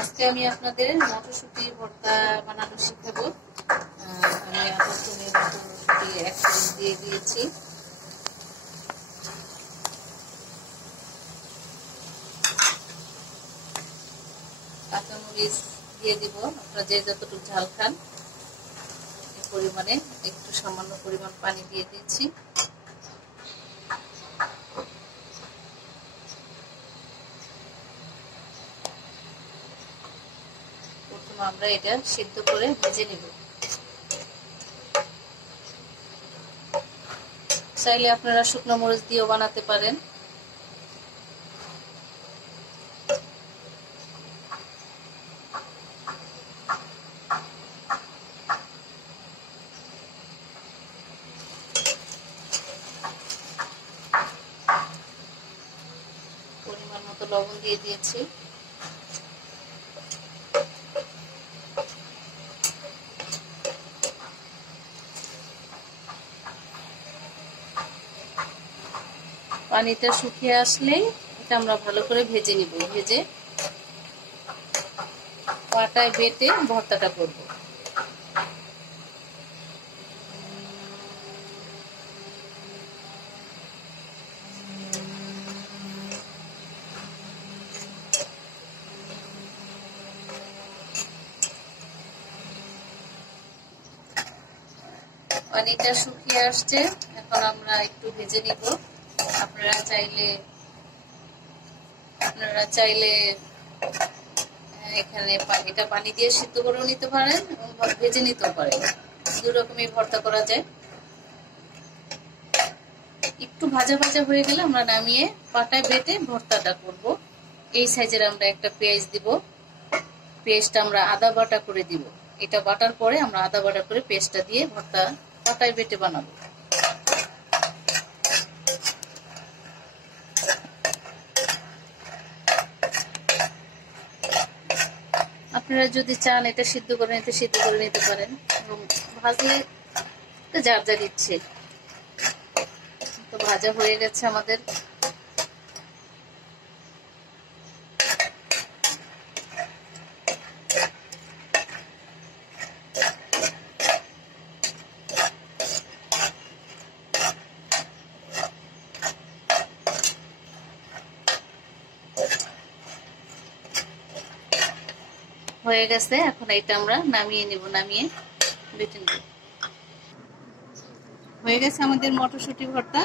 আজকে আমি আপনাদের মটরশুটি ভর্তা বানানো শিখাবো। আমি প্রথমে মটরশুটি এক চামচ দিয়ে দিয়েছি। কাঁচামরিচ দিয়ে দিব, আপনারা যে যতটুকু ঝাল খান এই পরিমাণে। একটু সামান্য পরিমাণ পানি দিয়ে দিয়েছি। প্রথমে আমরা এটা সিদ্ধ করে ভেজে নিব। চাইলে আপনারা শুকনো মরিচ দিয়েও বানাতে পারেন। পরিমাণ মতো লবণ দিয়ে দিয়েছি। পানিটা শুকিয়ে আসলেই এটা আমরা ভালো করে ভেজে নিব। ভেজে পাটায় বেটে ভর্তাটা করব। পানিটা শুকিয়ে আসছে, এখন আমরা একটু ভেজে নিব। আপনারা চাইলে এখানে এটা পানি দিয়ে সিদ্ধ করেও নিতে পারেন এবং ভেজে নিতেও পারেন। দুই রকমই ভর্তা করা যায়। একটু ভাজা ভাজা হয়ে গেলে আমরা নামিয়ে পাটায় বেটে ভর্তাটা করব। এই সাইজের আমরা একটা পেঁয়াজ দিব। পেস্টটা আমরা আদা বাটা করে দিব। এটা বাটার পরে আমরা আদা বাটা করে পেস্টটা দিয়ে ভর্তা পাটায় বেটে বানাবো। আপনারা যদি চান এটা সিদ্ধ করে নিতে পারেন এবং ভাজলে যার যার ইচ্ছে। তো ভাজা হয়ে গেছে আমাদের। হয়ে গেছে, এখন এটা আমরা নামিয়ে নিব। নামিয়ে বেটে নিব। হয়ে গেছে আমাদের মটরশুঁটি ভর্তা।